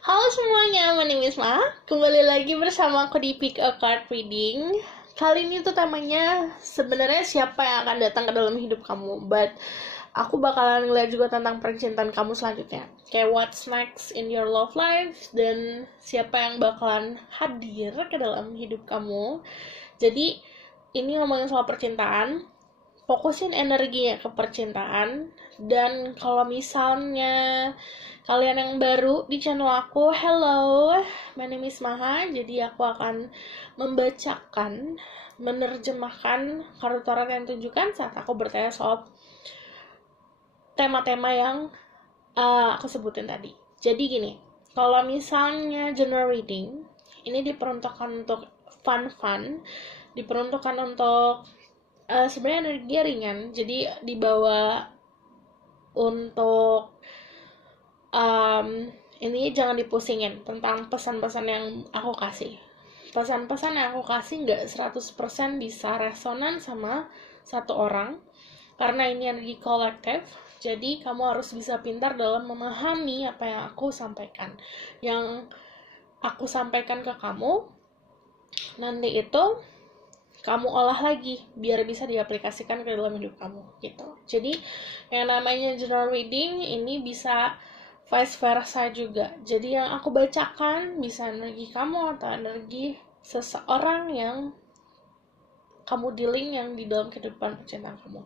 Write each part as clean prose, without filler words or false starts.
Halo semuanya, my name is Ma. Kembali lagi bersama aku di Pick a Card Reading. Kali ini tuh temanya sebenarnya siapa yang akan datang ke dalam hidup kamu. But aku bakalan ngeliat juga tentang percintaan kamu selanjutnya. Kayak what's next in your love life. Dan siapa yang bakalan hadir ke dalam hidup kamu. Jadi ini ngomongin soal percintaan. Fokusin energinya ke percintaan. Dan kalau misalnya kalian yang baru di channel aku, hello, my name is Maha. Jadi aku akan membacakan, menerjemahkan kartu tarot yang tunjukkan saat aku bertanya soal tema-tema yang aku sebutin tadi. Jadi gini, kalau misalnya general reading, ini diperuntukkan untuk fun-fun, diperuntukkan untuk sebenarnya energi ringan, jadi dibawa untuk ini jangan dipusingin tentang pesan-pesan yang aku kasih. Pesan-pesan yang aku kasih nggak 100% bisa resonan sama satu orang, karena ini energi kolektif. Jadi kamu harus bisa pintar dalam memahami apa yang aku sampaikan. Yang aku sampaikan ke kamu, nanti itu kamu olah lagi biar bisa diaplikasikan ke dalam hidup kamu gitu. Jadi yang namanya general reading ini bisa vice versa juga. Jadi yang aku bacakan bisa energi kamu atau energi seseorang yang kamu dealing yang di dalam kehidupan percintaan kamu.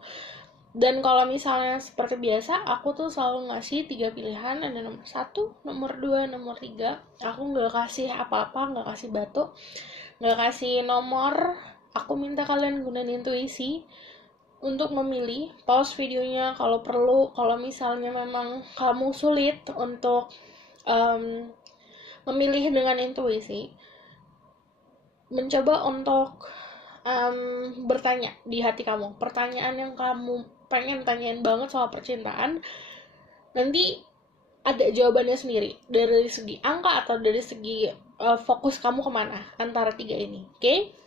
Dan kalau misalnya seperti biasa, aku tuh selalu ngasih 3 pilihan, ada nomor 1, nomor 2, nomor 3. Aku nggak kasih apa-apa, nggak kasih batu, nggak kasih nomor. Aku minta kalian gunain intuisi untuk memilih. Pause videonya kalau perlu. Kalau misalnya memang kamu sulit untuk memilih dengan intuisi, mencoba untuk bertanya di hati kamu. Pertanyaan yang kamu pengen tanyain banget soal percintaan, nanti ada jawabannya sendiri. Dari segi angka atau dari segi fokus kamu kemana antara 3 ini. Oke?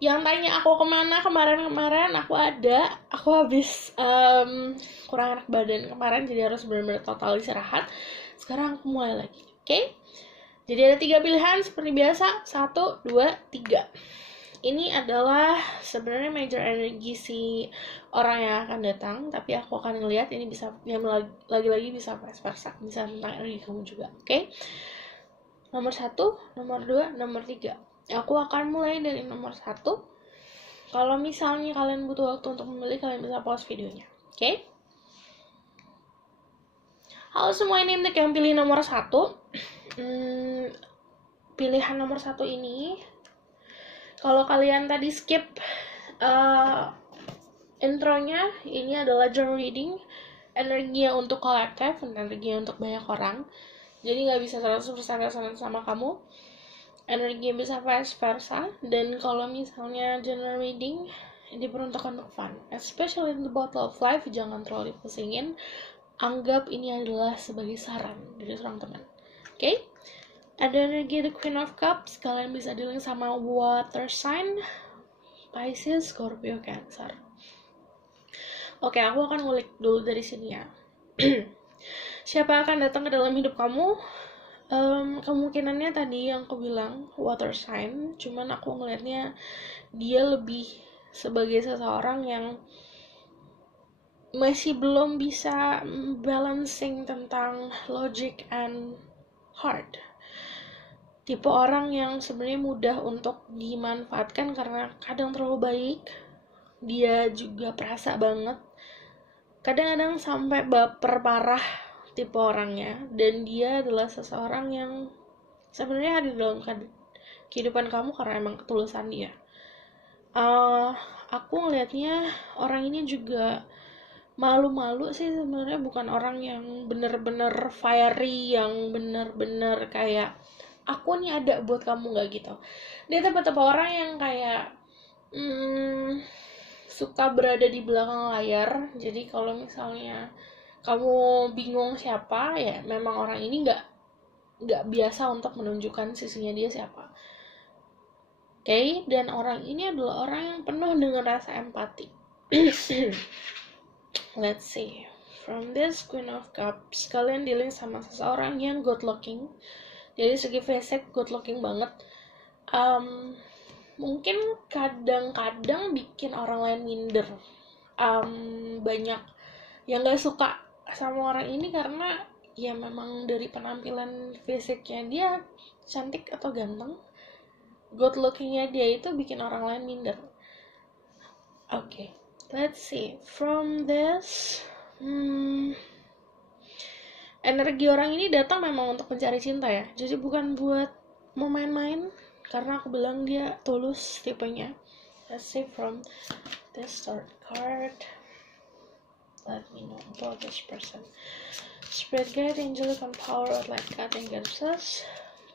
Yang tanya aku kemana kemarin aku habis kurang enak badan kemarin, jadi harus benar-benar total istirahat. Sekarang aku mulai lagi, oke? Jadi ada 3 pilihan seperti biasa, 1, 2, 3. Ini adalah sebenarnya major energi si orang yang akan datang, tapi aku akan ngelihat ini bisa yang lagi-lagi bisa vice versa, bisa tentang energi kamu juga, oke? Nomor 1, nomor 2, nomor 3. Aku akan mulai dari nomor 1. Kalau misalnya kalian butuh waktu untuk memilih, kalian bisa pause videonya. Oke? Halo semua, ini untuk yang pilih nomor 1. Pilihan nomor 1 ini, kalau kalian tadi skip intronya, ini adalah journal reading. Energinya untuk kolektif, energinya untuk banyak orang. Jadi nggak bisa 100% resonan sama kamu. Energi bisa vice versa. Dan kalau misalnya general reading diperuntukkan untuk fun, especially in the bottle of life, jangan terlalu dipusingin. Anggap ini adalah sebagai saran dari seorang teman. Oke? Ada energi the Queen of Cups. Kalian bisa dealing sama water sign, Pisces, Scorpio, Cancer. Oke, aku akan ngulik dulu dari sini ya. Siapa akan datang ke dalam hidup kamu? Kemungkinannya tadi yang aku bilang water sign, cuman aku ngelihatnya dia lebih sebagai seseorang yang masih belum bisa balancing tentang logic and heart. Tipe orang yang sebenarnya mudah untuk dimanfaatkan karena kadang terlalu baik, dia juga perasa banget, kadang-kadang sampai baper parah tipe orangnya, dan dia adalah seseorang yang sebenarnya hadir dalam kehidupan kamu karena emang ketulusan dia. Aku ngelihatnya orang ini juga malu-malu sih sebenarnya, bukan orang yang bener-bener fiery, yang bener-bener kayak aku nih ada buat kamu, nggak gitu. Dia tipe-tipe orang yang kayak suka berada di belakang layar. Jadi kalau misalnya kamu bingung siapa, ya memang orang ini nggak biasa untuk menunjukkan sisinya dia siapa. Oke? Dan orang ini adalah orang yang penuh dengan rasa empati. Let's see. from this Queen of Cups, kalian dealing sama seseorang yang good looking. Dari segi fisik good looking banget. Mungkin kadang-kadang bikin orang lain minder. Banyak yang gak suka sama orang ini karena ya memang dari penampilan fisiknya dia cantik atau ganteng. Good lookingnya dia itu bikin orang lain minder. Okay, let's see. From this, energi orang ini datang memang untuk mencari cinta ya. Jadi bukan buat mau main-main. Karena aku bilang dia tulus tipenya. Let's see from this third card. Let me know about this person. Spirit guide, angelic and power, like God and goddesses.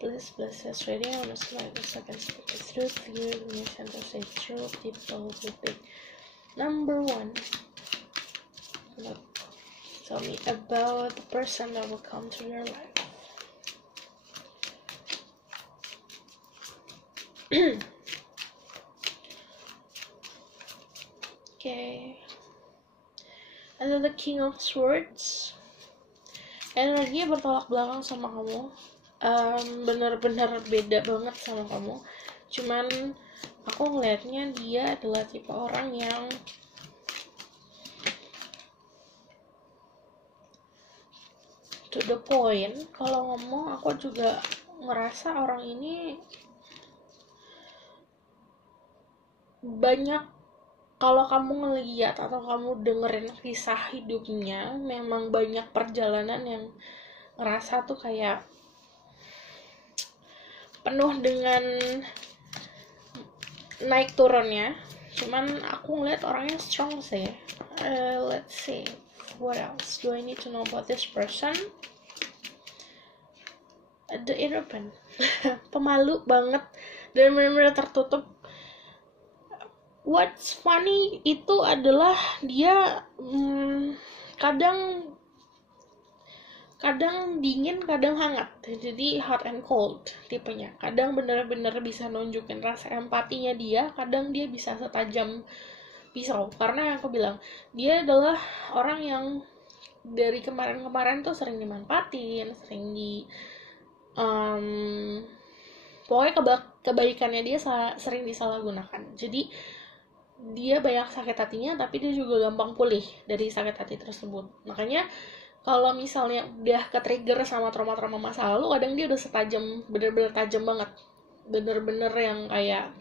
Please bless this reading. I want to see the second speak the truth. You may send us a truth. People will be. Number 1. Look. Tell me about the person that will come to your life. Okay. Ada the King of Swords. Energinya bertolak belakang sama kamu. Bener-bener beda banget sama kamu. Cuman aku ngelihatnya dia adalah tipe orang yang to the point. Kalau ngomong aku juga ngerasa orang ini banyak, kalau kamu ngeliat atau kamu dengerin kisah hidupnya, memang banyak perjalanan yang ngerasa tuh kayak penuh dengan naik turunnya. Cuman aku ngeliat orangnya strong sih. Let's see, what else do I need to know about this person? The European. Pemalu banget dan benar-benar tertutup. What's funny itu adalah dia kadang dingin, kadang hangat. Jadi hot and cold tipenya. Kadang bener-bener bisa nunjukin rasa empatinya dia, kadang dia bisa setajam pisau. Karena yang aku bilang, dia adalah orang yang dari kemarin-kemarin tuh sering dimanfaatin, sering pokoknya kebaikannya dia sering disalahgunakan. Jadi dia banyak sakit hatinya, tapi dia juga gampang pulih dari sakit hati tersebut. Makanya kalau misalnya udah ke-trigger sama trauma-trauma masa lalu, kadang dia udah setajam, bener-bener tajam banget. Bener-bener yang kayak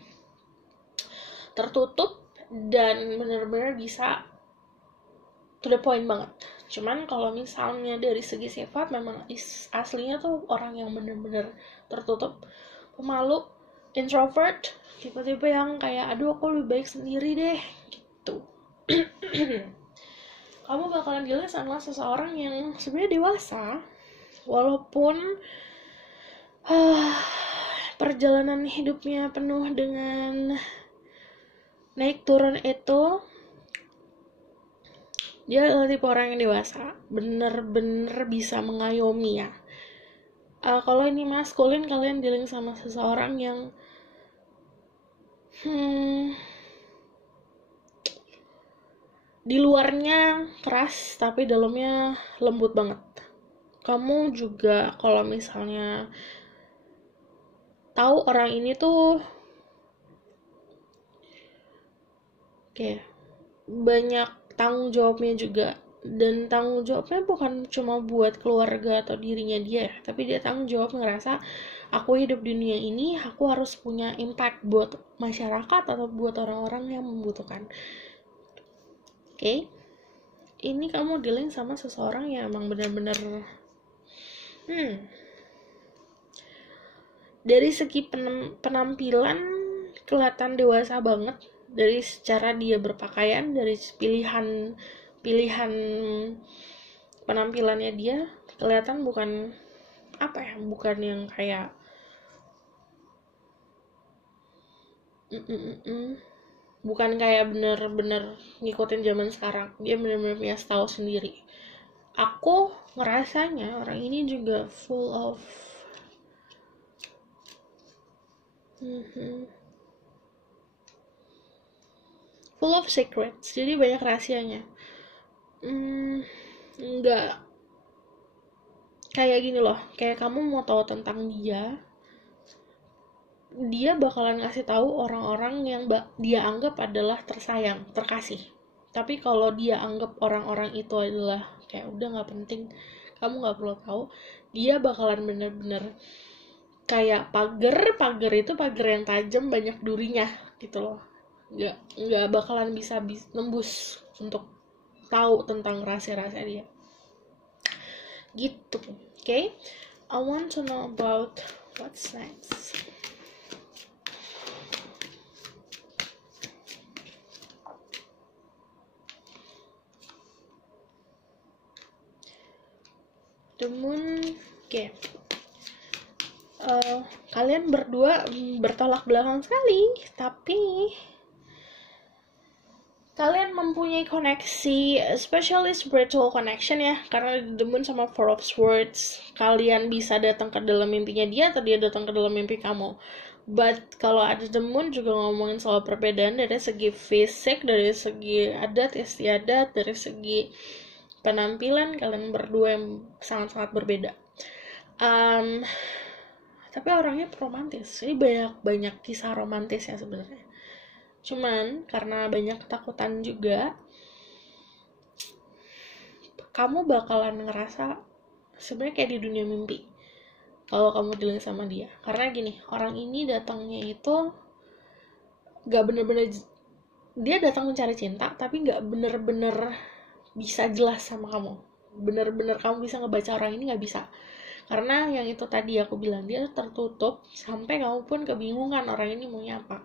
tertutup dan bener-bener bisa to the point banget. Cuman kalau misalnya dari segi sifat, memang aslinya tuh orang yang bener-bener tertutup, pemalu, introvert, tipe-tipe yang kayak aduh aku lebih baik sendiri deh gitu. Kamu bakalan dealing sama seseorang yang sebenarnya dewasa, walaupun perjalanan hidupnya penuh dengan naik turun itu. Dia adalah tipe orang yang dewasa, bener-bener bisa mengayomi ya. Kalau ini maskulin, kalian dealing sama seseorang yang di luarnya keras, tapi dalamnya lembut banget. Kamu juga kalau misalnya tahu orang ini tuh banyak tanggung jawabnya juga, dan tanggung jawabnya bukan cuma buat keluarga atau dirinya dia, tapi dia tanggung jawab ngerasa aku hidup di dunia ini, aku harus punya impact buat masyarakat atau buat orang-orang yang membutuhkan. Oke. Ini kamu dealing sama seseorang yang emang benar-benar dari segi penampilan kelihatan dewasa banget. Dari secara dia berpakaian, dari pilihan penampilannya dia kelihatan bukan bukan yang kayak bukan kayak bener-bener ngikutin zaman sekarang. Dia bener-bener punya style sendiri. Aku ngerasanya orang ini juga full of secrets, jadi banyak rahasianya. nggak kayak gini loh, kayak kamu mau tahu tentang dia bakalan ngasih tahu orang-orang yang dia anggap adalah tersayang, terkasih. Tapi kalau dia anggap orang-orang itu adalah kayak udah nggak penting, kamu nggak perlu tahu, dia bakalan bener-bener kayak pagar itu pagar yang tajam banyak durinya gitu loh. Nggak bakalan bisa nembus untuk tahu tentang rahasia-rahasia dia gitu. Okay, I want to know about what's next. The moon. Okay. Kalian berdua bertolak belakang sekali, tapi kalian mempunyai koneksi, especially spiritual connection ya, karena The Moon sama Four of Swords, kalian bisa datang ke dalam mimpinya dia atau dia datang ke dalam mimpi kamu. But kalau ada The Moon juga ngomongin soal perbedaan dari segi fisik, dari segi adat istiadat, dari segi penampilan kalian berdua yang sangat-sangat berbeda. Tapi orangnya romantis, ini banyak kisah romantis ya sebenarnya. Cuman karena banyak ketakutan juga, kamu bakalan ngerasa sebenarnya kayak di dunia mimpi kalau kamu dealing sama dia. Karena gini, orang ini datangnya itu gak bener-bener, dia datang mencari cinta tapi gak bener-bener bisa jelas sama kamu. Bener-bener kamu bisa ngebaca orang ini, gak bisa. Karena yang itu tadi aku bilang, dia tertutup sampai kamu pun kebingungan orang ini maunya apa.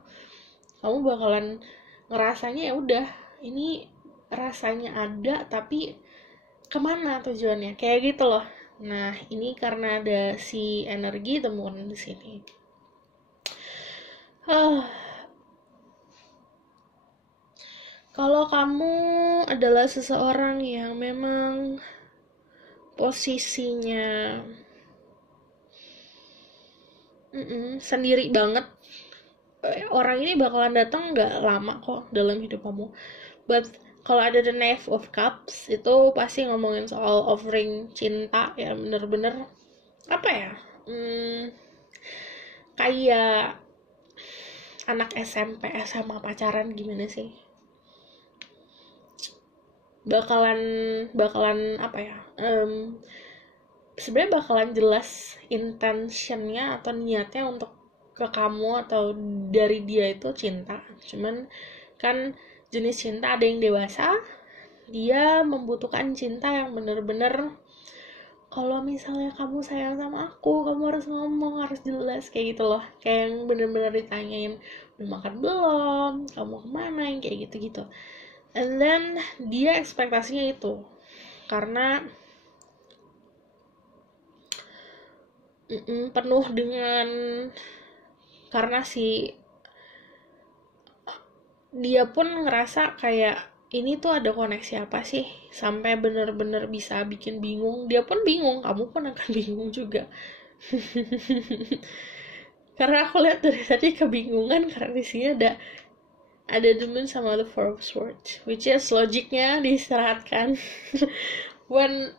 Kamu bakalan ngerasanya ya udah, ini rasanya ada tapi kemana tujuannya, kayak gitu loh. Nah ini karena ada si energi temuan di sini. Kalau kamu adalah seseorang yang memang posisinya sendiri banget, orang ini bakalan datang nggak lama kok dalam hidup kamu. But kalau ada the Knave of Cups itu pasti ngomongin soal offering cinta ya, bener-bener apa ya, kayak anak SMP SMA pacaran gimana sih, bakalan apa ya, sebenarnya bakalan jelas intentionnya atau niatnya untuk ke kamu atau dari dia itu cinta. Cuman kan jenis cinta ada yang dewasa, dia membutuhkan cinta yang bener-bener kalau misalnya kamu sayang sama aku, kamu harus ngomong, harus jelas, kayak gitu loh. Kayak yang bener-bener ditanyain udah makan belum, kamu kemana, yang kayak gitu-gitu. And then dia ekspektasinya itu karena penuh dengan, karena dia pun ngerasa kayak ini tuh ada koneksi apa sih sampai bener-bener bisa bikin bingung. Dia pun bingung, kamu pun akan bingung juga. Karena aku lihat dari tadi kebingungan karena di sini ada The Moon sama the Four of Swords, which is logiknya diistirahatkan.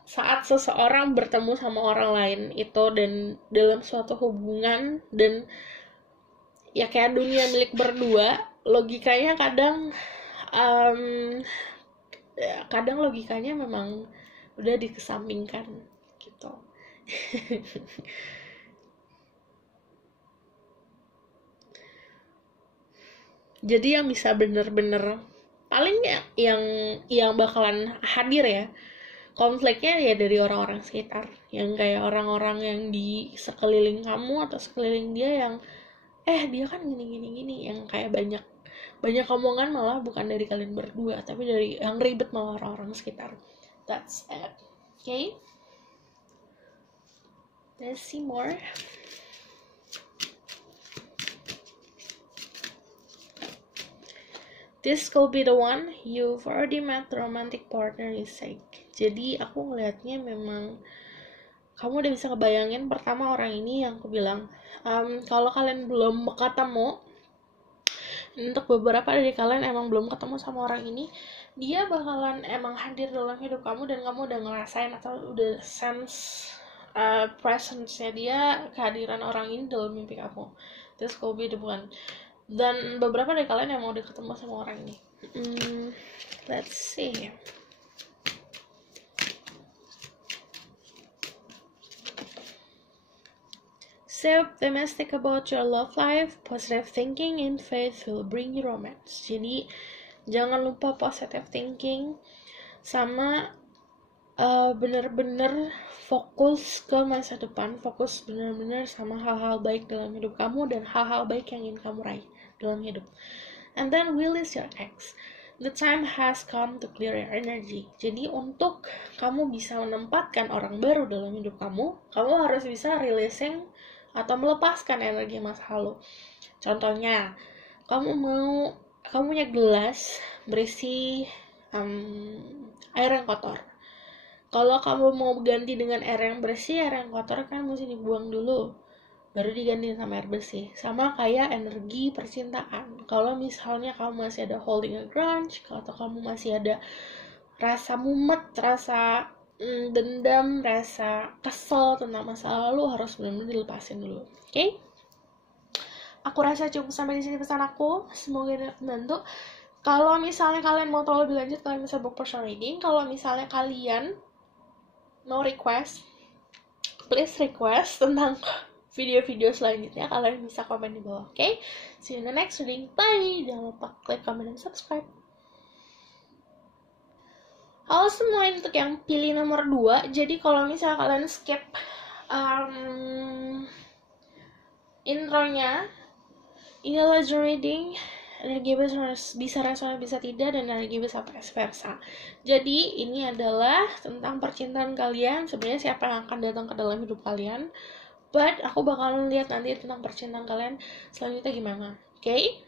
Saat seseorang bertemu sama orang lain itu dan dalam suatu hubungan dan ya kayak dunia milik berdua, logikanya kadang logikanya memang udah dikesampingkan gitu. Jadi yang bisa bener-bener paling yang bakalan hadir ya konfliknya ya dari orang-orang sekitar, yang kayak orang-orang yang di sekeliling kamu atau sekeliling dia yang dia kan gini yang kayak banyak omongan malah bukan dari kalian berdua tapi dari yang ribet malah orang-orang sekitar. That's it. Okay, let's see more. This could be the one you've already met the romantic partner is like. Jadi aku ngelihatnya memang kamu udah bisa kebayangin pertama orang ini yang aku bilang, kalau kalian belum ketemu, untuk beberapa dari kalian emang belum ketemu sama orang ini, dia bakalan emang hadir dalam hidup kamu dan kamu udah ngerasain atau udah sense presence-nya dia, kehadiran orang ini dalam mimpi kamu. This could be the one. Dan beberapa dari kalian yang mau udah ketemu sama orang ini. Let's see. Stay optimistic about your love life. Positive thinking and faith will bring you romance. Jadi jangan lupa positive thinking sama bener-bener fokus ke masa depan, fokus bener-bener sama hal-hal baik dalam hidup kamu dan hal-hal baik yang ingin kamu raih dalam hidup. And then release your ex. The time has come to clear your energy. Jadi untuk kamu bisa menempatkan orang baru dalam hidup kamu harus bisa releasing atau melepaskan energi masa lalu. Contohnya, kamu punya gelas berisi air yang kotor. Kalau kamu mau ganti dengan air yang bersih, air yang kotor kan mesti dibuang dulu, baru diganti sama air bersih. Sama kayak energi percintaan. Kalau misalnya kamu masih ada holding a grudge, atau kamu masih ada rasa mumet, rasa dendam, rasa kesel tentang masa lalu, harus benar-benar dilepasin dulu. Oke? Aku rasa cukup sampai di sini pesan aku. Semoga ini membantu. Kalau misalnya kalian mau tahu lebih lanjut, kalian bisa book personal reading. Kalau misalnya kalian mau request, please request tentang video-video selanjutnya, kalian bisa komen di bawah. Okay? See you in the next reading. Bye! Jangan lupa klik, comment, dan subscribe. Halo semua, untuk yang pilih nomor 2, jadi kalau misalnya kalian skip intronya, ini adalah reading. Energi bisa resonan, bisa tidak, dan energi bisa vice versa. Jadi ini adalah tentang percintaan kalian, sebenarnya siapa yang akan datang ke dalam hidup kalian, but aku bakalan lihat nanti tentang percintaan kalian selanjutnya gimana. Oke?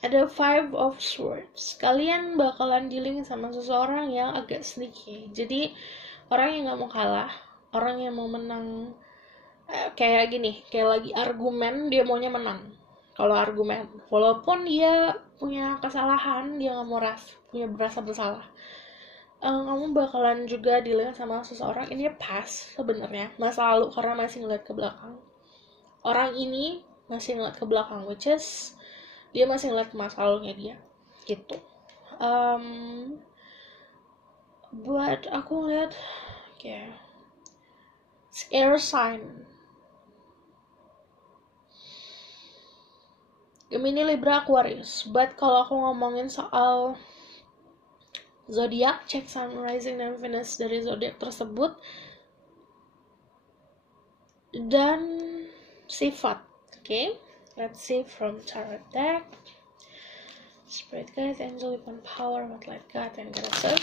Ada 5 of Swords. Kalian bakalan dealing sama seseorang yang agak sneaky. Jadi orang yang gak mau kalah, orang yang mau menang, kayak gini, kayak lagi argumen, dia maunya menang. Kalau argumen, walaupun dia punya kesalahan, dia gak mau punya berasa bersalah. Kamu bakalan juga dealing sama seseorang, ini past sebenarnya, masa lalu, karena masih ngeliat ke belakang. Orang ini masih ngeliat ke belakang, which is dia masih ngeliat ke masa lalunya dia, gitu. Buat aku ngeliat kayak air sign, Gemini, Libra, Aquarius. But kalau aku ngomongin soal zodiak, cek sun, rising, dan Venus dari zodiak tersebut dan sifat. Okay, let's see from tarot deck. Spirit guides, angel, weapon, power, what light, God, and goddesses.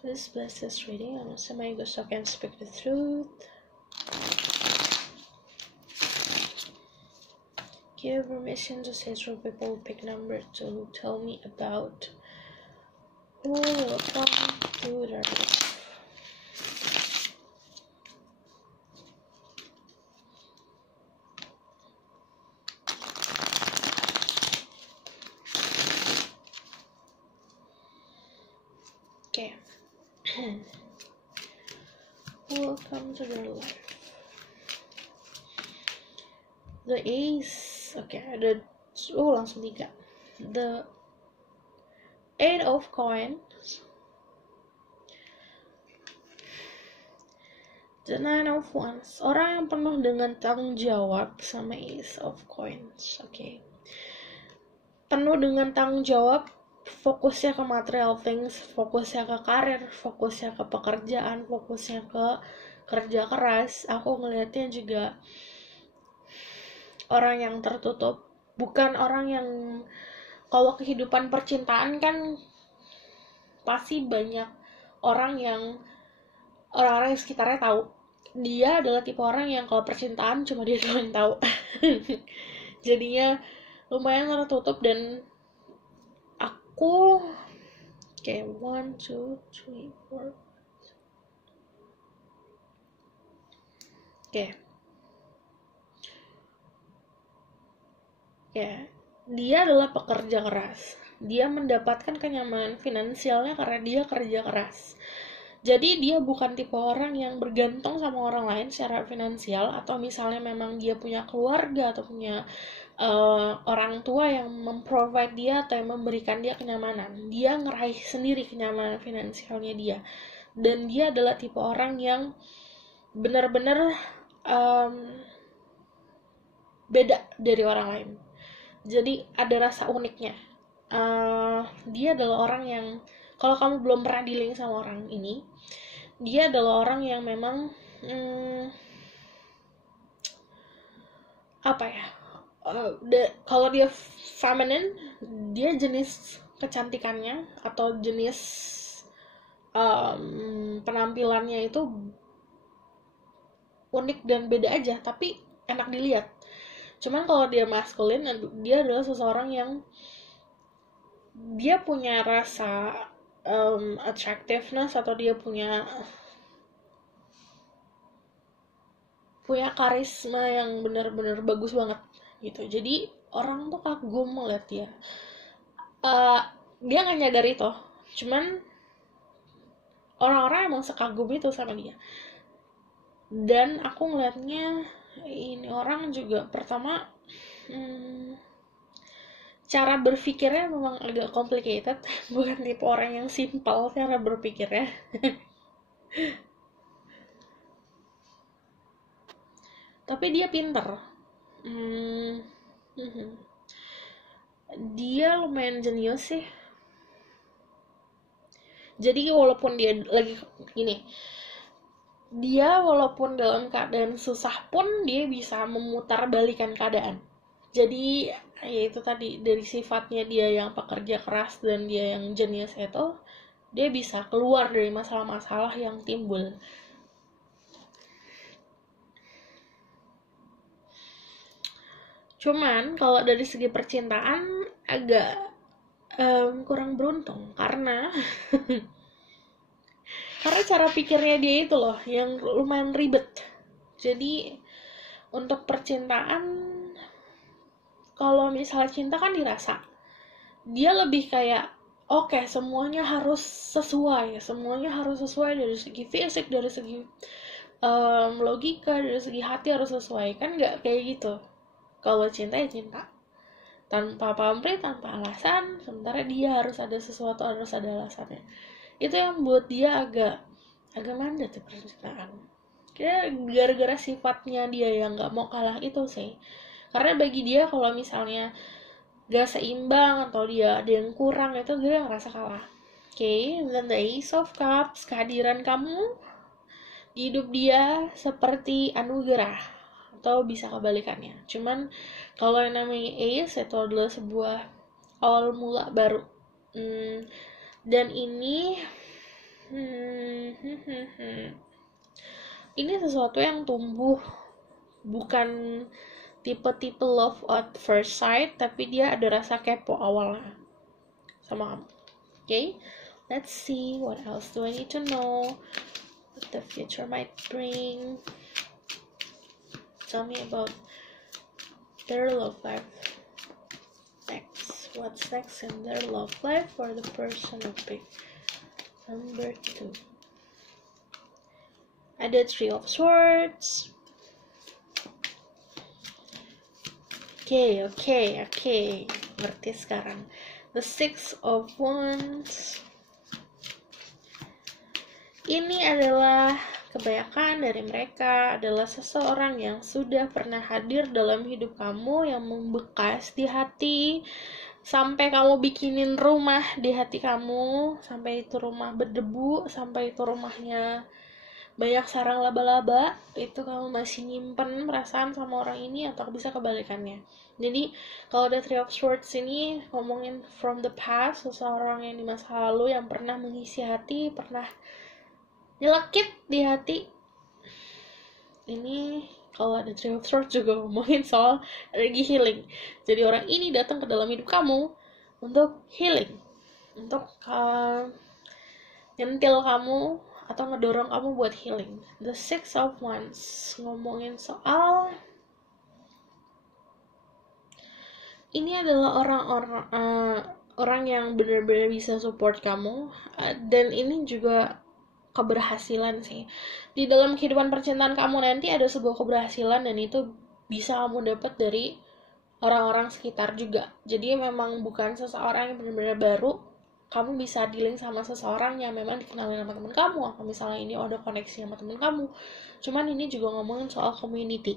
Please bless this reading. I'm also my ego so I can speak the truth. Give permission to say through people, pick number to tell me about who will come to their life. Okay. Who will come to their life? The Ace. Okay, langsung 3. The 8 of Coins, the 9 of Wands. Orang yang penuh dengan tanggung jawab sama Ace of Coins. Okay, penuh dengan tanggung jawab, fokusnya ke material things, fokusnya ke karir, fokusnya ke pekerjaan, fokusnya ke kerja keras. Aku ngelihatnya juga orang yang tertutup, bukan orang yang, kalau kehidupan percintaan kan pasti banyak orang yang orang-orang yang sekitarnya tahu. Dia adalah tipe orang yang kalau percintaan cuma dia doang yang tahu. Jadinya lumayan tertutup, dan aku kayak 1, 2, 3, 4 Oke. Ya, dia adalah pekerja keras. Dia mendapatkan kenyamanan finansialnya karena dia kerja keras. Jadi dia bukan tipe orang yang bergantung sama orang lain secara finansial, atau misalnya memang dia punya keluarga atau punya orang tua yang memprovide dia atau yang memberikan dia kenyamanan. Dia ngeraih sendiri kenyamanan finansialnya dia. Dan dia adalah tipe orang yang benar-benar beda dari orang lain. Jadi ada rasa uniknya. Dia adalah orang yang, kalau kamu belum pernah dealing sama orang ini, dia adalah orang yang memang apa ya, kalau dia feminine, dia jenis kecantikannya atau jenis penampilannya itu unik dan beda aja, tapi enak dilihat. Cuman kalau dia maskulin, dia adalah seseorang yang dia punya rasa attractiveness, atau dia punya karisma yang benar-benar bagus banget gitu. Jadi orang tuh kagum ngeliat dia. Dia nggak nyadar itu, cuman orang-orang emang sekagum itu sama dia. Dan aku ngeliatnya ini orang juga pertama cara berpikirnya memang agak complicated, bukan tipe orang yang simple cara berpikirnya. Tapi dia pinter. Dia lumayan jenius sih. Jadi walaupun dia lagi gini, dia walaupun dalam keadaan susah pun dia bisa memutarbalikkan keadaan. Jadi ya itu tadi, dari sifatnya dia yang pekerja keras dan dia yang jenius itu, dia bisa keluar dari masalah-masalah yang timbul. Cuman kalau dari segi percintaan agak kurang beruntung, karena cara pikirnya dia itu loh yang lumayan ribet. Jadi untuk percintaan, kalau misal cinta kan dirasa, dia lebih kayak oke, semuanya harus sesuai dari segi fisik, dari segi logika, dari segi hati harus sesuai. Kan nggak kayak gitu. Kalau cinta ya cinta, tanpa pamrih, tanpa alasan. Sementara dia harus ada sesuatu, harus ada alasannya. Itu yang buat dia agak mandat tuh percintaan. Kayak gara-gara sifatnya dia yang nggak mau kalah itu sih. Karena bagi dia kalau misalnya gak seimbang atau dia ada yang kurang, itu dia ngerasa kalah. Oke, then the Ace of Cups, kehadiran kamu di hidup dia seperti anugerah, atau bisa kebalikannya. Cuman kalau yang namanya Ace itu adalah sebuah awal mula baru. Dan ini ini sesuatu yang tumbuh, bukan tipe-tipe love at first sight, tapi dia ada rasa kepo awalnya sama kamu. Okay, let's see what else do I need to know, what the future might bring. Tell me about their love life next. What's next in their love life for the person of pick number 2. Ada 3 of Swords. Oke. Ngerti sekarang. The 6 of Wands. Ini adalah kebanyakan dari mereka adalah seseorang yang sudah pernah hadir dalam hidup kamu, yang membekas di hati, sampai kamu bikinin rumah di hati kamu, sampai itu rumah berdebu, sampai itu rumahnya banyak sarang laba-laba, itu kamu masih nyimpen perasaan sama orang ini, atau bisa kebalikannya. Jadi kalau ada 3 of Swords ini ngomongin from the past, seseorang yang di masa lalu yang pernah mengisi hati, pernah nyelekit di hati. Ini kalau ada 3 of Swords juga ngomongin soal energi healing. Jadi orang ini datang ke dalam hidup kamu untuk healing, untuk nyentil kamu, atau ngedorong kamu buat healing. The Six of Wands ngomongin soal ini adalah orang yang benar-benar bisa support kamu, dan ini juga keberhasilan sih. Di dalam kehidupan percintaan kamu nanti ada sebuah keberhasilan, dan itu bisa kamu dapat dari orang-orang sekitar juga. Jadi memang bukan seseorang yang benar-benar baru, kamu bisa dealing sama seseorang yang memang dikenalin sama teman kamu, atau misalnya ini ada koneksi sama teman kamu. Cuman ini juga ngomongin soal community.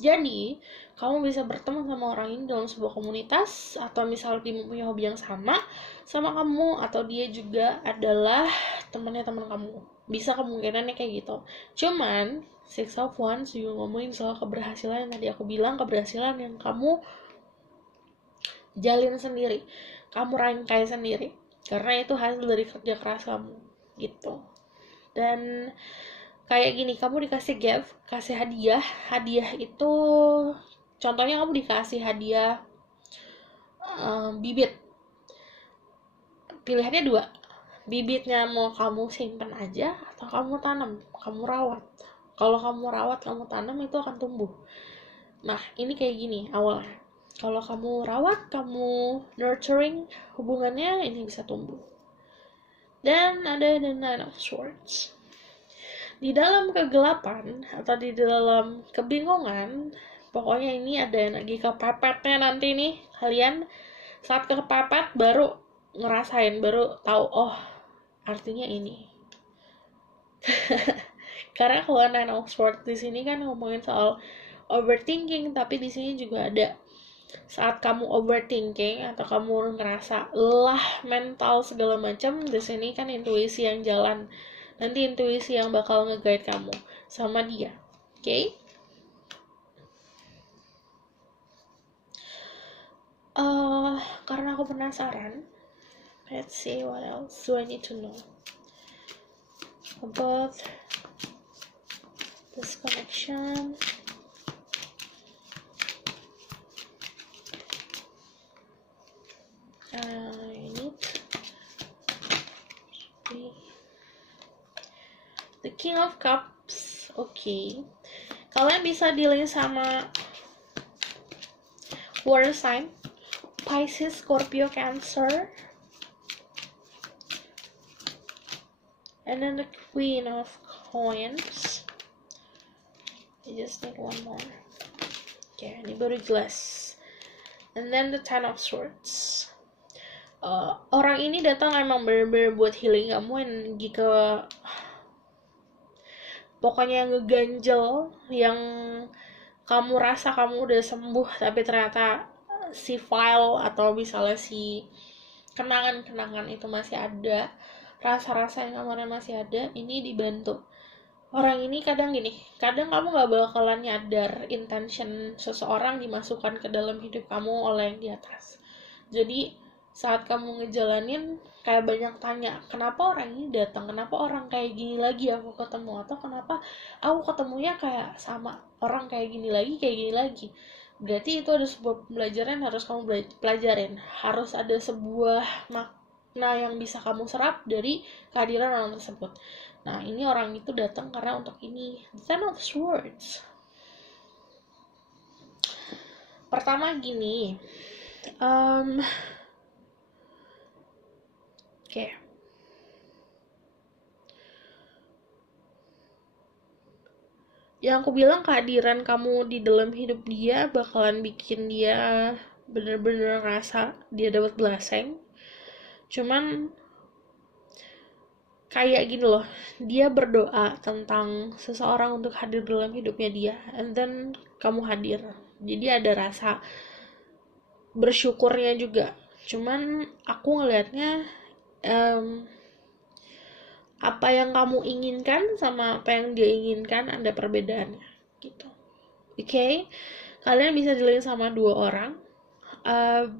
Jadi, kamu bisa bertemu sama orang ini dalam sebuah komunitas, atau misalnya dia punya hobi yang sama kamu, atau dia juga adalah temannya teman kamu. Bisa kemungkinannya kayak gitu. Cuman, Six of Wands juga ngomongin soal keberhasilan yang tadi aku bilang, keberhasilan yang kamu jalin sendiri, kamu rangkai sendiri, karena itu hasil dari kerja keras kamu, gitu. Dan kayak gini, kamu dikasih gift, kasih hadiah itu contohnya kamu dikasih hadiah bibit. Pilihannya dua, bibitnya mau kamu simpen aja atau kamu tanam, kamu rawat. Kalau kamu rawat, kamu tanam, itu akan tumbuh. Nah, ini kayak gini awalnya. Kalau kamu rawat, kamu nurturing hubungannya, ini bisa tumbuh. Dan ada the Nine of Swords. Di dalam kegelapan atau di dalam kebingungan, pokoknya ini ada energi kepepetnya nanti nih. Kalian saat kepepet baru ngerasain, baru tahu, oh artinya ini. Karena kalau Nine of Swords di sini kan ngomongin soal overthinking, tapi di sini juga ada saat kamu overthinking atau kamu ngerasa lelah mental segala macam, di sini kan intuisi yang jalan. Nanti intuisi yang bakal nge-guide kamu sama dia. Oke? Karena aku penasaran, let's see what else do I need to know about this connection. I need the King of Cups. Oke. Kalian bisa dealing sama water sign, Pisces, Scorpio, Cancer. And then the Queen of Coins. I just need one more. Oke, ini baru jelas. And then the Ten of Swords. Orang ini datang emang bener-bener buat healing kamu, energi ke pokoknya yang ngeganjel, yang kamu rasa kamu udah sembuh tapi ternyata si file atau misalnya si kenangan-kenangan itu masih ada, rasa-rasa yang kemarin masih ada, ini dibantu. Orang ini kadang gini, kadang kamu gak bakalan nyadar intention seseorang dimasukkan ke dalam hidup kamu oleh yang di atas. Jadi saat kamu ngejalanin, kayak banyak tanya, kenapa orang ini datang, kenapa orang kayak gini lagi aku ketemu, atau kenapa aku ketemunya kayak sama orang kayak gini lagi. Berarti itu ada sebuah pembelajaran yang harus kamu pelajarin, harus ada sebuah makna yang bisa kamu serap dari kehadiran orang tersebut. Nah, ini orang itu datang karena untuk ini. Ten of Swords. Pertama gini, Oke. Yang aku bilang, kehadiran kamu di dalam hidup dia bakalan bikin dia bener-bener ngerasa dia dapat blessing. Cuman kayak gini loh, dia berdoa tentang seseorang untuk hadir dalam hidupnya dia, and then kamu hadir. Jadi ada rasa bersyukurnya juga. Cuman aku ngelihatnya apa yang kamu inginkan sama apa yang dia inginkan ada perbedaannya gitu. Oke? Kalian bisa dealing sama dua orang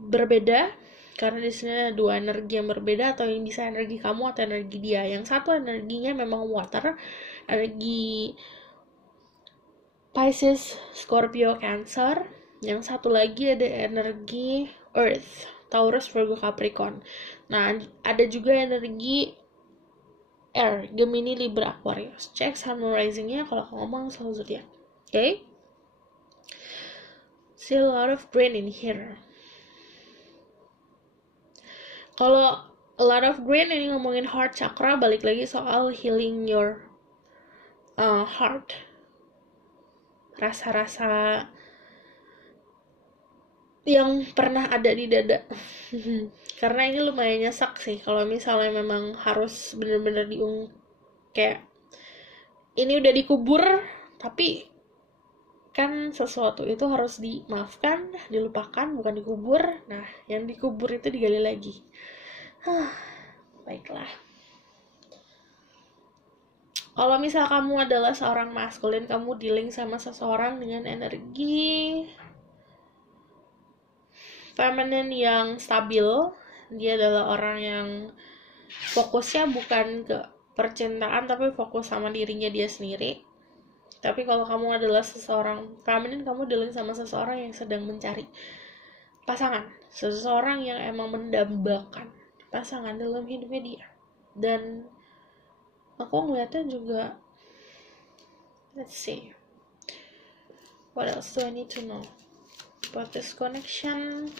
berbeda, karena di sini ada dua energi yang berbeda, atau yang bisa energi kamu atau energi dia. Yang satu energinya memang water, energi Pisces, Scorpio, Cancer. Yang satu lagi ada energi Earth, Taurus, Virgo, Capricorn. Nah, ada juga energi Air, Gemini, Libra, Aquarius. Cek Sun rising-nya kalau aku ngomong soal zodiak. Okay? See a lot of green in here. Kalau a lot of green ini ngomongin heart chakra, balik lagi soal healing your heart. Rasa-rasa yang pernah ada di dada. Karena ini lumayan nyesek sih kalau misalnya memang harus bener-bener kayak ini udah dikubur, tapi kan sesuatu itu harus dimaafkan, dilupakan, bukan dikubur. Nah, yang dikubur itu digali lagi. Baiklah. Kalau misal kamu adalah seorang maskulin, kamu dealing sama seseorang dengan energi feminin yang stabil. Dia adalah orang yang fokusnya bukan ke percintaan, tapi fokus sama dirinya dia sendiri. Tapi kalau kamu adalah seseorang feminin, kamu dealing sama seseorang yang sedang mencari pasangan, seseorang yang emang mendambakan pasangan dalam hidupnya dia. Dan aku ngeliatnya juga, let's see, what else do I need to know about this connection?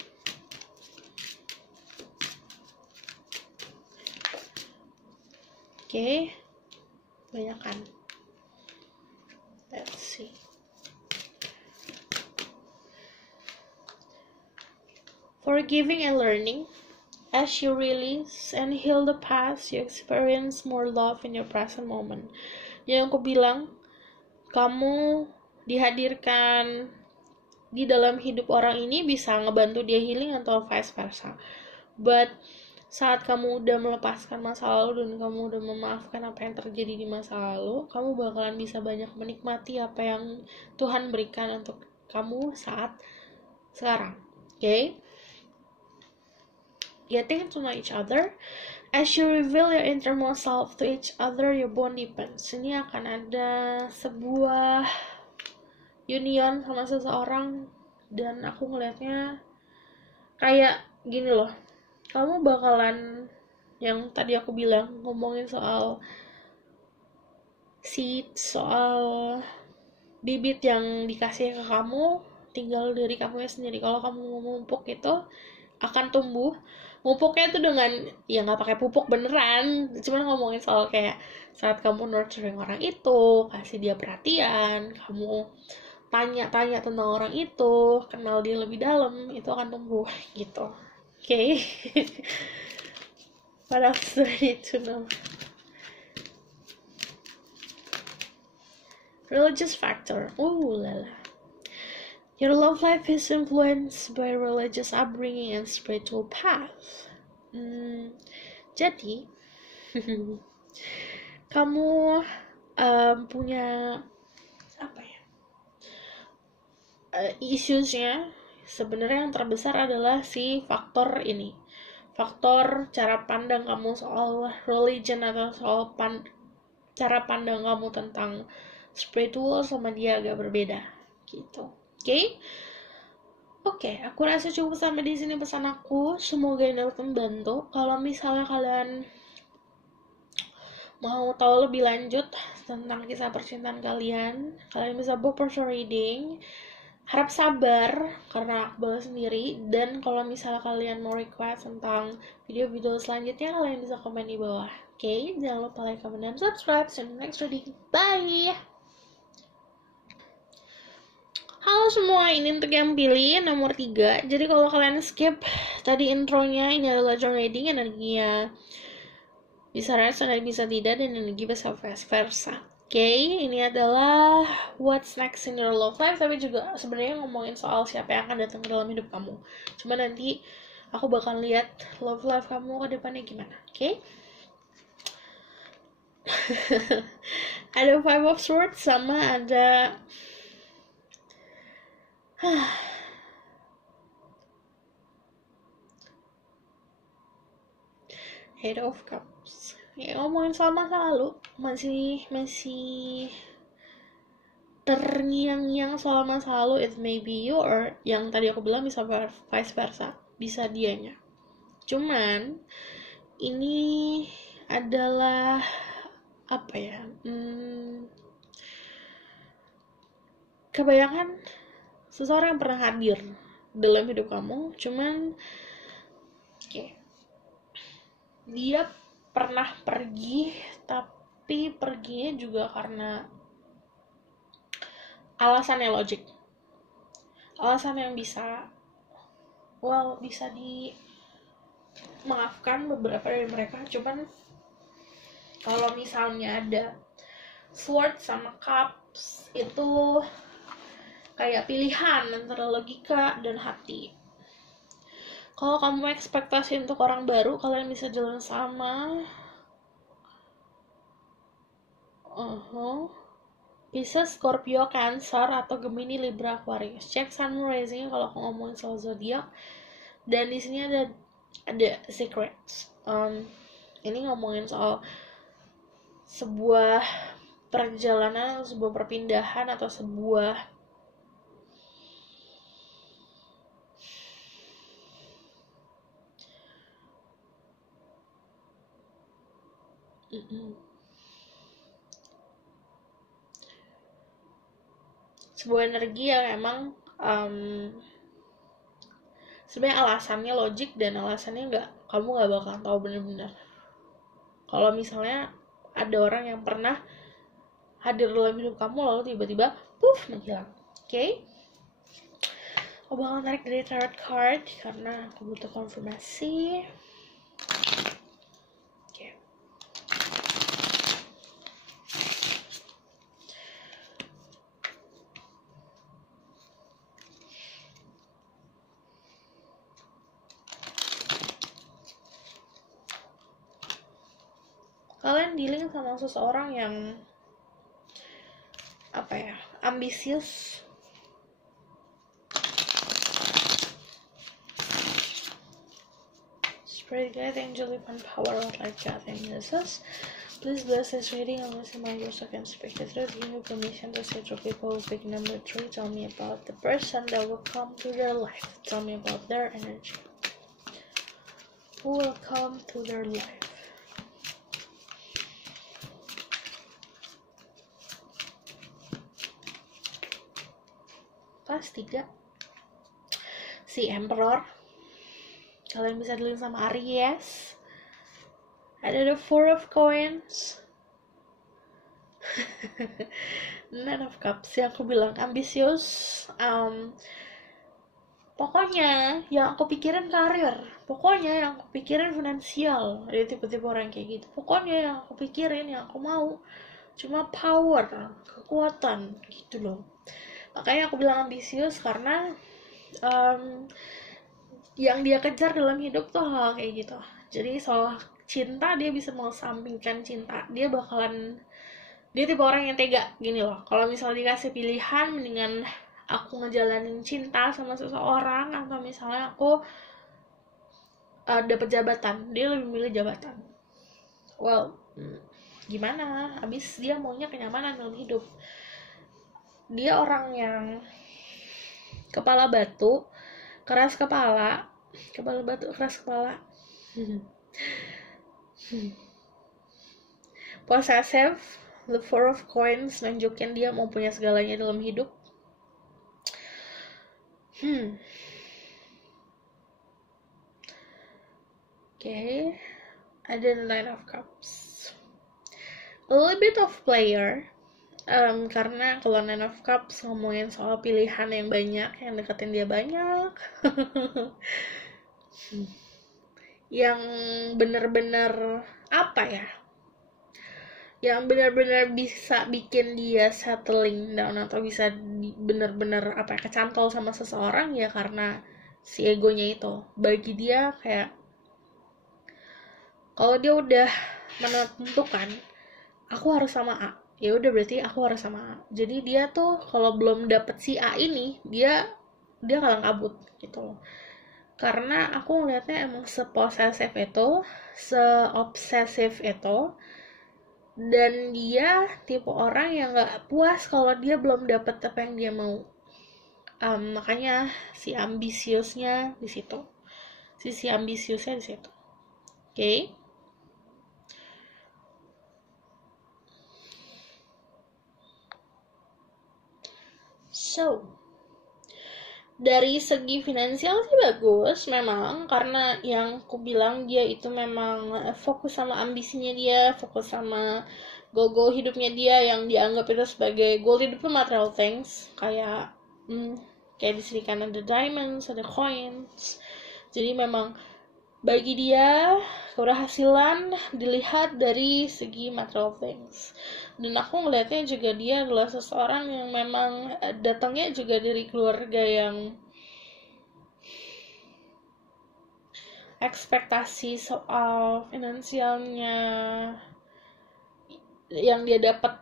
Oke, banyak kan. Let's see. Forgiving and learning. As you release and heal the past, you experience more love in your present moment. Yang aku bilang, kamu dihadirkan di dalam hidup orang ini bisa ngebantu dia healing atau vice versa. But saat kamu udah melepaskan masa lalu dan kamu udah memaafkan apa yang terjadi di masa lalu, kamu bakalan bisa banyak menikmati apa yang Tuhan berikan untuk kamu saat sekarang. Okay? Getting to know each other. As you reveal your innermost self to each other, your bond deepens. Ini akan ada sebuah union sama seseorang, dan aku ngelihatnya kayak gini loh. Kamu bakalan, yang tadi aku bilang, ngomongin soal seed, soal bibit yang dikasih ke kamu, tinggal dari kamu sendiri. Kalau kamu mau memupuk itu akan tumbuh. Mupuknya itu dengan, ya nggak pakai pupuk beneran, cuman ngomongin soal kayak saat kamu nurturing orang itu, kasih dia perhatian, kamu tanya-tanya tentang orang itu, kenal dia lebih dalam, itu akan tumbuh gitu. Okay. What else do I need to know? Religious factor. Lala. Your love life is influenced by religious upbringing and spiritual path. Jadi, kamu punya apa ya? Issues-nya sebenarnya yang terbesar adalah si faktor ini. Faktor cara pandang kamu soal religion atau soal cara pandang kamu tentang spiritual sama dia agak berbeda gitu. Oke, aku rasa cukup sampai di sini pesan aku. Semoga ini dapat membantu. Kalau misalnya kalian mau tahu lebih lanjut tentang kisah percintaan kalian bisa book personal reading. Harap sabar karena aku balas sendiri. Dan kalau misalnya kalian mau request tentang video-video selanjutnya, kalian bisa komen di bawah. Oke, jangan lupa like, comment, dan subscribe. See you next reading. Bye! Halo semua, ini untuk yang pilih nomor 3. Jadi kalau kalian skip tadi intronya, ini adalah journal reading, energinya bisa resonate, bisa tidak, dan energi bisa vice versa. Ini adalah what's next in your love life, tapi juga sebenarnya ngomongin soal siapa yang akan datang ke dalam hidup kamu. Cuma nanti aku bakal lihat love life kamu ke depannya gimana. Ada Five of Swords sama ada Head of Cups. Ya, ngomongin soal masa lalu, masih terngiang-ngiang soal masa lalu. It may be you, or yang tadi aku bilang bisa vice versa, bisa dianya. Cuman ini adalah apa ya, kebayangan seseorang yang pernah hadir dalam hidup kamu, cuman kayak dia pernah pergi, tapi perginya juga karena alasan yang logik, alasan yang bisa dimaafkan beberapa dari mereka. Cuman kalau misalnya ada sword sama cups, itu kayak pilihan antara logika dan hati. Kalau kamu ekspektasi untuk orang baru kalian bisa jalan sama, Pisces, Scorpio, Cancer, atau Gemini, Libra, Aquarius. Cek sun rising kalau aku ngomongin soal zodiak. Dan di sini ada secrets. Ini ngomongin soal sebuah perjalanan, sebuah perpindahan, atau sebuah sebuah energi yang emang sebenarnya alasannya logik dan alasannya kamu nggak bakal tahu bener-bener. Kalau misalnya ada orang yang pernah hadir dalam hidup kamu lalu tiba-tiba menghilang. Oke? Aku bakal tarik dari tarot card karena aku butuh konfirmasi. Oke. Kalian dealing sama seseorang yang ambisius, Spirit Guide, Angel, and Power of Light, God, and Jesus. Please bless this reading and listen my words so I can speak the truth. Give me permission to say to people. Pick number 3. Tell me about the person that will come to their life. Tell me about their energy. Who will come to their life? Pas 3. Si Emperor. Kalian bisa dealing sama Aries. Ada the 4 of Coins. Nine of Cups. Yang aku bilang ambisius. Pokoknya yang aku pikirin karir. Pokoknya yang aku pikirin finansial. Ada tipe-tipe orang kayak gitu. Pokoknya yang aku pikirin, yang aku mau cuma power, kekuatan gitu loh. Makanya aku bilang ambisius karena yang dia kejar dalam hidup tuh hal kayak gitu. Jadi soal cinta dia bisa mengesampingkan cinta. Dia tipe orang yang tega gini loh. Kalau misalnya dikasih pilihan, mendingan aku ngejalanin cinta sama seseorang atau misalnya aku dapat jabatan, dia lebih milih jabatan. Well, gimana? Abis dia maunya kenyamanan dalam hidup. Dia orang yang kepala batu, keras kepala batu, keras kepala. Possessive, the 4 of Coins nunjukin dia mau punya segalanya dalam hidup. Okay. Ada the 9 of Cups. A little bit of player. Karena kalau 9 of Cups ngomongin soal pilihan yang banyak, yang deketin dia banyak. Yang bener-bener yang benar-benar bisa bikin dia settling down atau bisa benar-benar kecantol sama seseorang ya karena si egonya itu. Bagi dia kayak kalau dia udah menentukan aku harus sama A, ya udah berarti aku harus sama A. Jadi dia tuh kalau belum dapet si A ini dia kalang kabut gitu loh. Karena aku ngeliatnya emang seposesif itu, seobsesif itu, dan dia tipe orang yang nggak puas kalau dia belum dapet apa yang dia mau. Makanya si ambisiusnya di situ, sisi ambisiusnya di situ. Okay? So, dari segi finansial sih bagus memang, karena yang aku bilang dia itu memang fokus sama ambisinya dia, fokus sama goal hidupnya dia yang dianggap itu sebagai goal hidup itu material things, kayak kayak di sini kan ada diamonds, ada coins. Jadi memang bagi dia keberhasilan dilihat dari segi material things. Dan aku ngelihatnya juga dia adalah seseorang yang memang datangnya juga dari keluarga yang ekspektasi soal finansialnya yang dia dapat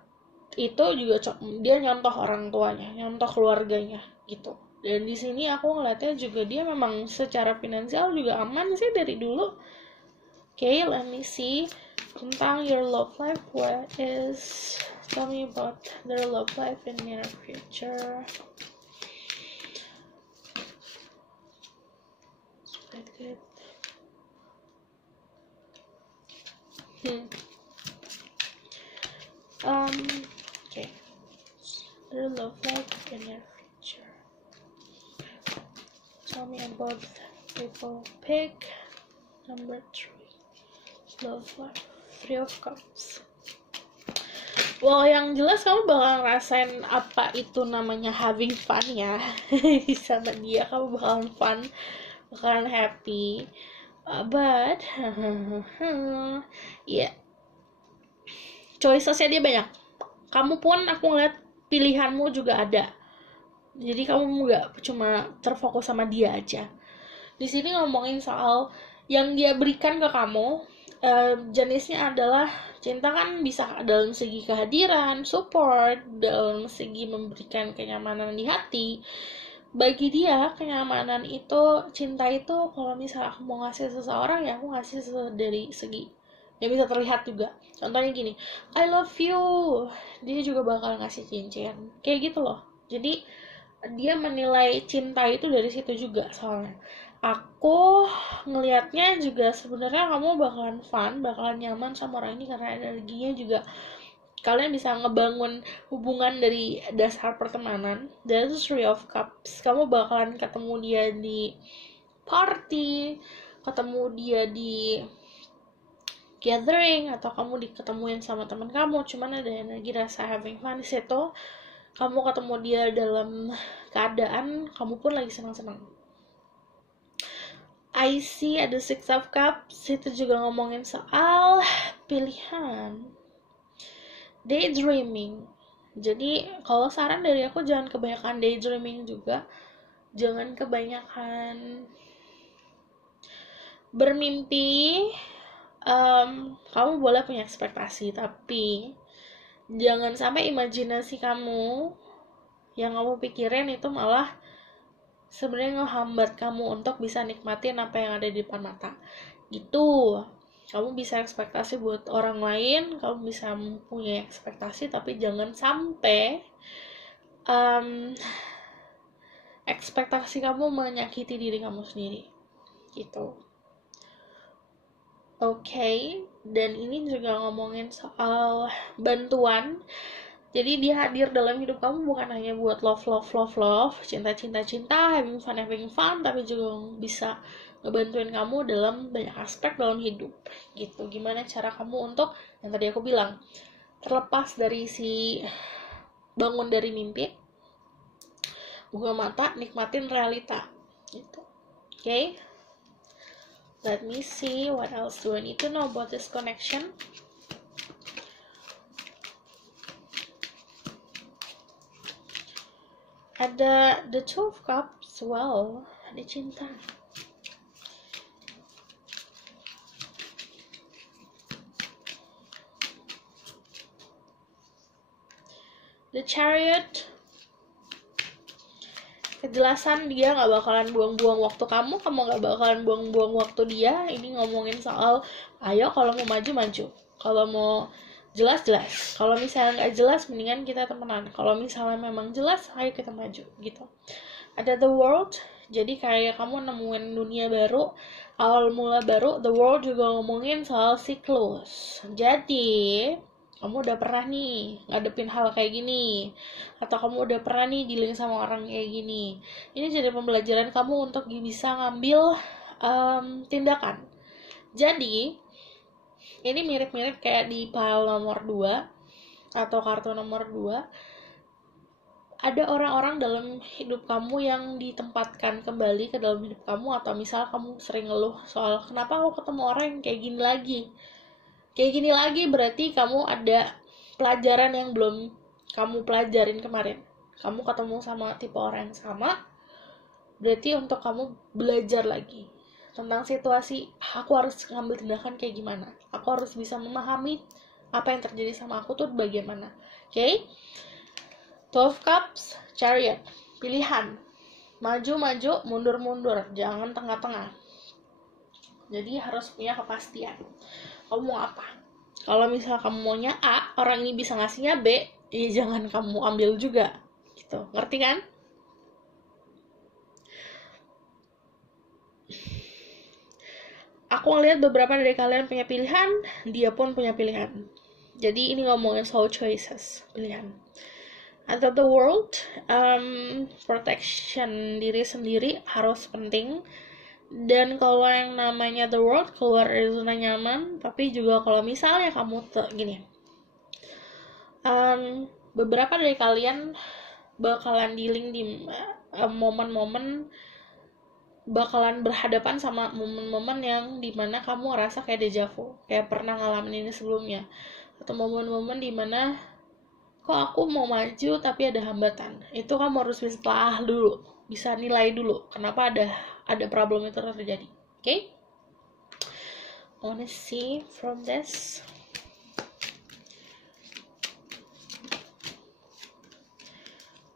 itu juga dia nyontoh orang tuanya, nyontoh keluarganya gitu. Dan di sini aku ngeliatnya juga dia memang secara finansial juga aman sih dari dulu. Okay, let me see tentang your love life. What is, tell me about their love life in near future. Good. Okay, their love life in near future. Tell me about people pick. Number 3, love life, 3 of Cups. Well, yang jelas kamu bakal ngerasain apa itu namanya having fun ya. Sama dia kamu bakalan fun, bakalan happy. But yeah, choicesnya dia banyak. Kamu pun aku ngeliat pilihanmu juga ada. Jadi kamu nggak cuma terfokus sama dia aja. Di sini ngomongin soal yang dia berikan ke kamu, jenisnya adalah cinta kan bisa dalam segi kehadiran, support, dalam segi memberikan kenyamanan di hati. Bagi dia kenyamanan itu, cinta itu kalau misalnya aku mau ngasih seseorang ya aku ngasih dari segi yang bisa terlihat juga. Contohnya gini, I love you, dia juga bakal ngasih cincin kayak gitu loh. Jadi dia menilai cinta itu dari situ juga. Soalnya aku ngelihatnya juga sebenarnya kamu bakalan fun, bakalan nyaman sama orang ini karena energinya juga kalian bisa ngebangun hubungan dari dasar pertemanan. Dan 3 of Cups, kamu bakalan ketemu dia di party, ketemu dia di gathering, atau kamu diketemuin sama teman kamu, cuman ada energi rasa having fun di situ. Kamu ketemu dia dalam keadaan kamu pun lagi senang-senang. I see ada 6 of Cups, itu juga ngomongin soal pilihan, daydreaming. Jadi kalau saran dari aku jangan kebanyakan daydreaming juga, jangan kebanyakan bermimpi. Kamu boleh punya ekspektasi, tapi jangan sampai imajinasi kamu yang kamu pikirin itu malah sebenarnya ngehambat kamu untuk bisa nikmatin apa yang ada di depan mata gitu. Kamu bisa ekspektasi buat orang lain, kamu bisa punya ekspektasi, tapi jangan sampai ekspektasi kamu menyakiti diri kamu sendiri gitu. Okay, dan ini juga ngomongin soal bantuan. Jadi dia hadir dalam hidup kamu bukan hanya buat love, cinta, having fun, tapi juga bisa ngebantuin kamu dalam banyak aspek dalam hidup gitu. Gimana cara kamu untuk, yang tadi aku bilang, terlepas dari si bangun dari mimpi, buka mata, nikmatin realita gitu. Okay, let me see what else do I need to know about this connection. Ada the 2 of Cups, well, ada cinta. The Chariot, kejelasan dia gak bakalan buang-buang waktu kamu gak bakalan buang-buang waktu dia. Ini ngomongin soal, ayo kalau mau maju, kalau mau jelas, kalau misalnya gak jelas mendingan kita temenan, kalau misalnya memang jelas ayo kita maju gitu. Ada the world, jadi kayak kamu nemuin dunia baru, awal mula baru. The world juga ngomongin soal siklus, jadi Kamu udah pernah nih ngadepin hal kayak gini, atau kamu udah pernah nih dealing sama orang kayak gini. Ini jadi pembelajaran kamu untuk bisa ngambil tindakan. Jadi ini mirip-mirip kayak di file nomor 2 atau kartu nomor 2. Ada orang-orang dalam hidup kamu yang ditempatkan kembali ke dalam hidup kamu, atau misal kamu sering ngeluh soal kenapa aku ketemu orang yang kayak gini lagi. Kayak gini lagi berarti kamu ada pelajaran yang belum kamu pelajarin kemarin. Kamu ketemu sama tipe orang yang sama, berarti untuk kamu belajar lagi tentang situasi, aku harus ngambil tindakan kayak gimana. Aku harus bisa memahami apa yang terjadi sama aku tuh bagaimana. Oke? 12 Cups, Chariot, pilihan. Maju-maju, mundur-mundur, jangan tengah-tengah. Jadi harus punya kepastian. Kamu mau apa? Kalau misal kamu maunya A, orang ini bisa ngasihnya B, ya jangan kamu ambil juga. Gitu. Ngerti kan? Aku ngeliat beberapa dari kalian punya pilihan, dia pun punya pilihan. Jadi ini ngomongin soal choices, pilihan. Atau the world, protection diri sendiri harus penting. Dan kalau yang namanya the world, keluar dari zona nyaman. Tapi juga kalau misalnya kamu gini, beberapa dari kalian bakalan dealing di momen-momen, bakalan berhadapan sama momen-momen yang dimana kamu ngerasa kayak deja vu, kayak pernah ngalamin ini sebelumnya. Atau momen-momen dimana kok aku mau maju tapi ada hambatan. Itu kamu harus bisa telah dulu, bisa nilai dulu kenapa ada problem itu terjadi. Okay? I wanna see from this.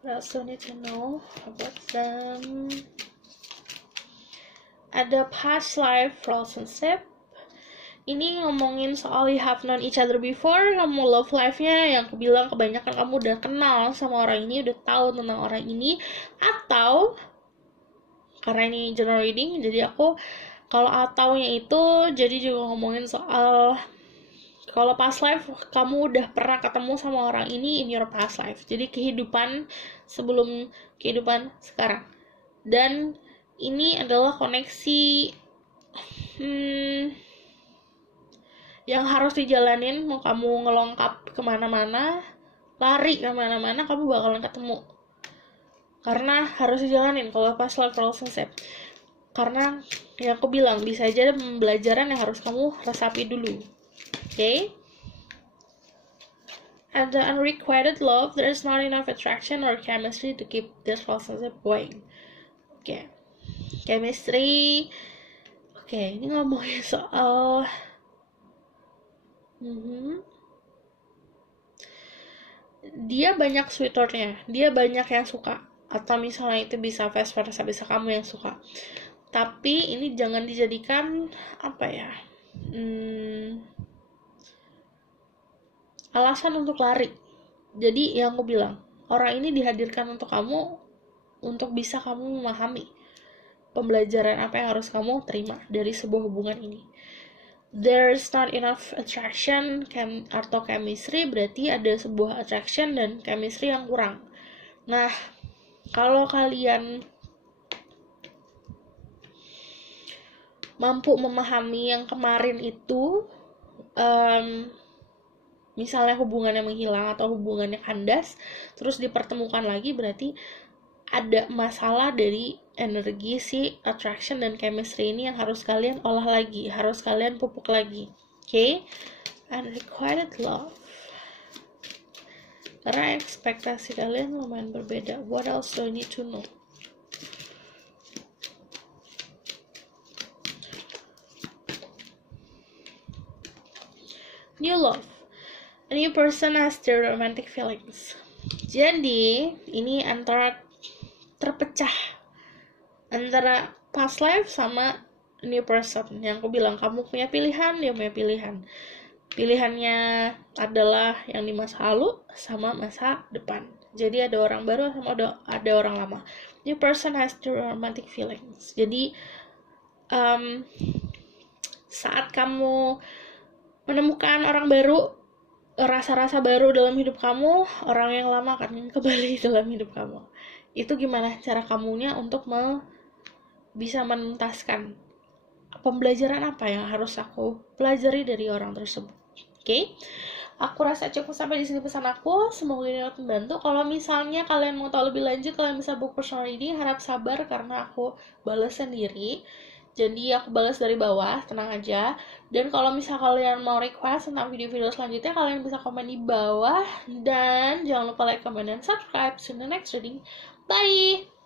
What else do I need to know about them? Ada past life relationship. Ini ngomongin soal you have known each other before. Kamu love life-nya yang aku bilang kebanyakan kamu udah kenal sama orang ini, udah tahu tentang orang ini. Atau karena ini general reading, jadi aku kalau ataunya itu jadi juga ngomongin soal kalau past life kamu udah pernah ketemu sama orang ini in your past life. Jadi kehidupan sebelum kehidupan sekarang. Dan ini adalah koneksi yang harus dijalanin. Mau kamu ngelongkap kemana-mana, lari kemana-mana, kamu bakalan ketemu. Karena harus dijalanin kalau past life relationship. Karena yang aku bilang, bisa aja ada pembelajaran yang harus kamu resapi dulu. Okay? At the unrequited love, there is not enough attraction or chemistry to keep this relationship going. Okay. Chemistry. Okay, ini ngomongin soal dia banyak sweeternya, dia banyak yang suka, atau misalnya itu bisa vice versa, bisa kamu yang suka. Tapi ini jangan dijadikan alasan untuk lari. Jadi yang aku bilang, orang ini dihadirkan untuk kamu, untuk bisa kamu memahami pembelajaran apa yang harus kamu terima dari sebuah hubungan ini. There's not enough attraction atau chemistry, berarti ada sebuah attraction dan chemistry yang kurang. Nah, kalau kalian mampu memahami yang kemarin itu, misalnya hubungannya menghilang atau hubungannya kandas, terus dipertemukan lagi, berarti ada masalah dari energi si attraction dan chemistry ini yang harus kalian olah lagi, harus kalian pupuk lagi. Okay? Unrequited love. Karena ekspektasi kalian lumayan berbeda. What else do I need to know? New love. A new person has their romantic feelings. Jadi, ini antara terpecah antara past life sama new person. Yang aku bilang, kamu punya pilihan, dia punya pilihan. Pilihannya adalah yang di masa lalu sama masa depan. Jadi ada orang baru sama ada orang lama. New person has the romantic feelings. Jadi saat kamu menemukan orang baru, rasa-rasa baru dalam hidup kamu, orang yang lama akan kembali dalam hidup kamu. Itu gimana cara kamunya untuk bisa menuntaskan pembelajaran apa yang harus aku pelajari dari orang tersebut. Oke? Aku rasa cukup sampai di sini pesan aku. Semoga ini dapat membantu. Kalau misalnya kalian mau tahu lebih lanjut, kalian bisa book personal reading. Harap sabar karena aku balas sendiri. Jadi aku balas dari bawah, tenang aja. Dan kalau misal kalian mau request tentang video-video selanjutnya, kalian bisa komen di bawah. Dan jangan lupa like, comment, dan subscribe. See you in the next reading. Bye!